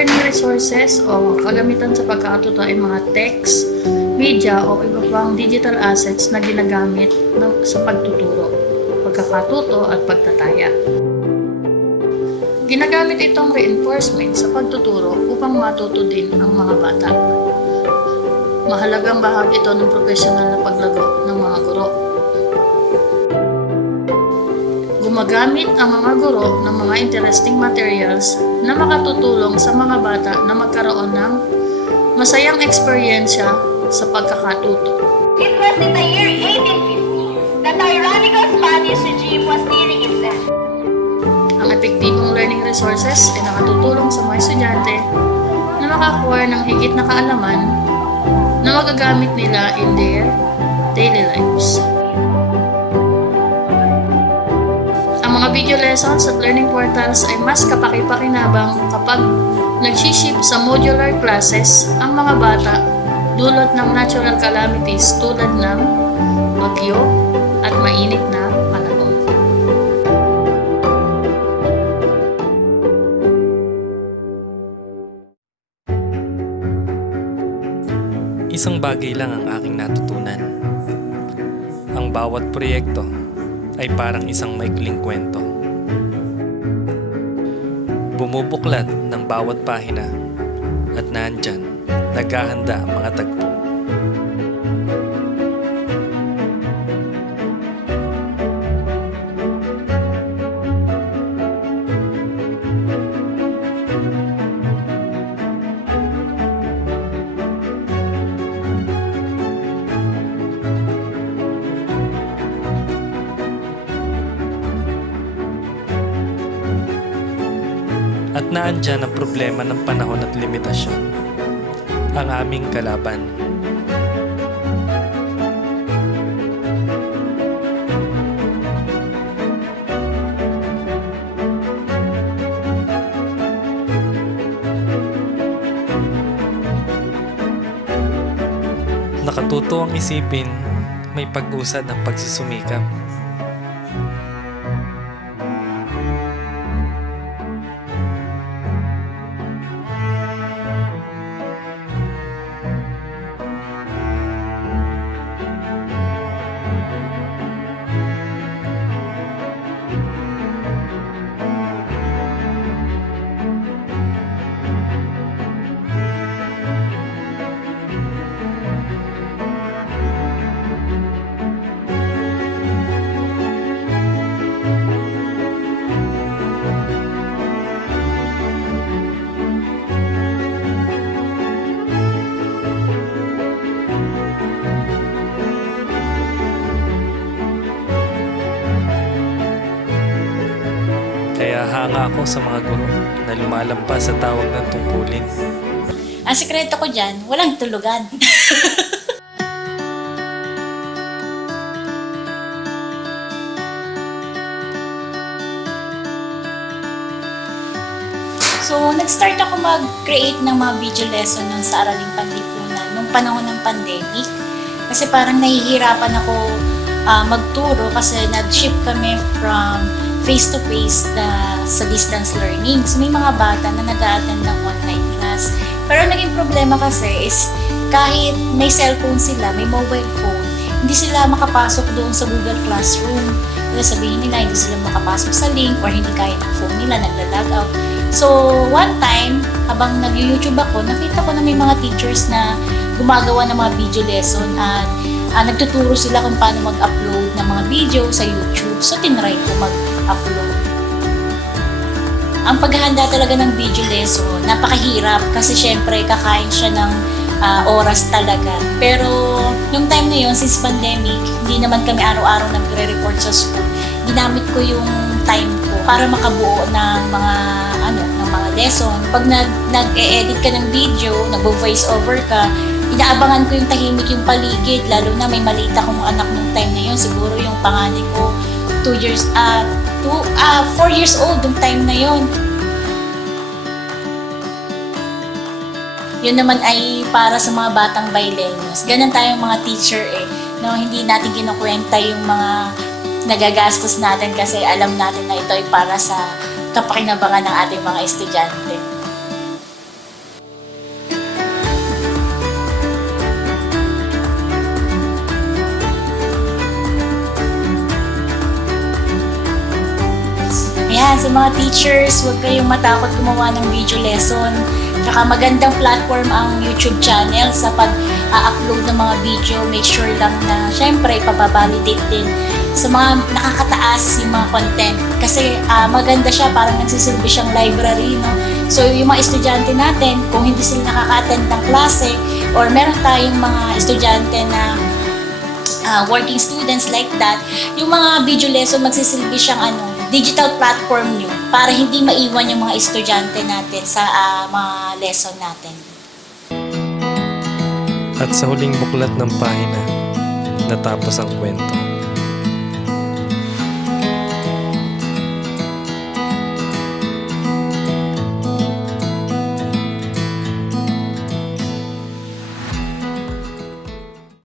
learning resources o kagamitan sa pagkatuto ay mga text, media o iba pang digital assets na ginagamit sa pagtuturo, pagkakatuto at pagtataya. Ginagamit itong reinforcement sa pagtuturo upang matuto din ang mga bata. Mahalagang bahagi ito ng profesional na paglago ng mga guro. Gumagamit ang mga guro ng mga interesting materials na makatutulong sa mga bata na magkaroon ng masayang eksperyensya sa pagkakatuto. It was in the year 1850 that the tyrannical Spanish regime was nearing its end. Ang epektibong learning resources ay nakatutulong sa mga estudyante na makakuha ng higit na kaalaman na magagamit nila in their daily lives. Ang mga video lessons at learning portals ay mas kapaki-pakinabang kapag nag-ship sa modular classes ang mga bata dulot ng natural calamities tulad ng bagyo at mainit na panahon. Isang bagay lang ang aking natutunan. Ang bawat proyekto ay parang isang maikling kwento. Bumubuklat ng bawat pahina at nandyan, naghahanda ang mga tagpo. At naandyan ang problema ng panahon at limitasyon, ang aming kalaban. Nakatuto ang isipin, may pag-usad ang pagsusumikap. Kaya hanga ako sa mga guro na lumalampas sa tawag ng tungkulin. Ang sekreto ko dyan, walang tulugan. So, nag-start ako mag-create ng mga video lesson nun sa Araling Panlipunan nung panahon ng pandemic. Kasi parang nahihirapan ako magturo kasi nag-shift kami from face-to-face sa distance learning. So, may mga bata na nag-a-attend ng online class. Pero naging problema kasi is kahit may cellphone sila, may mobile phone, hindi sila makapasok doon sa Google Classroom. Kasi sabihin nila, hindi sila makapasok sa link or hindi kaya ng phone nila, nagla-log out. So, one time, habang nag-YouTube ako, nakita ko na may mga teachers na gumagawa ng mga video lesson at nagtuturo sila kung paano mag-upload ng mga video sa YouTube. So, tinry ko mag-upload. Ang paghahanda talaga ng video lesson, napakahirap kasi syempre kakain siya ng oras talaga. Pero, yung time na yun, since pandemic, hindi naman kami araw-araw nagre-record sa school. Ginamit ko yung time ko para makabuo ng mga lesson. Pag nag-e-edit ka ng video, nag-voice over ka, inaabangan ko yung tahimik yung paligid, lalo na may maliit akong anak nung time na yun. Siguro yung panganay ko 4 years old yung time na yun. Yun naman ay para sa mga batang bailenyos. Ganun tayong mga teacher no? Hindi natin kinukwenta yung mga nagagastos natin kasi alam natin na ito ay para sa kapakinabangan ng ating mga estudyante. sa mga teachers, huwag kayong matakot gumawa ng video lesson. Tsaka magandang platform ang YouTube channel sa pag-upload ng mga video. Make sure lang na syempre ipababalidate din sa mga nakakataas yung mga content. Kasi maganda siya, parang nagsisilbi siyang library, no? So yung mga estudyante natin, kung hindi sila nakaka-attend ng klase or meron tayong mga estudyante na working students like that, yung mga video lesson magsisilbi siyang digital platform nyo para hindi maiwan yung mga estudyante natin sa mga lesson natin. At sa huling buklat ng pahina, natapos ang kwento.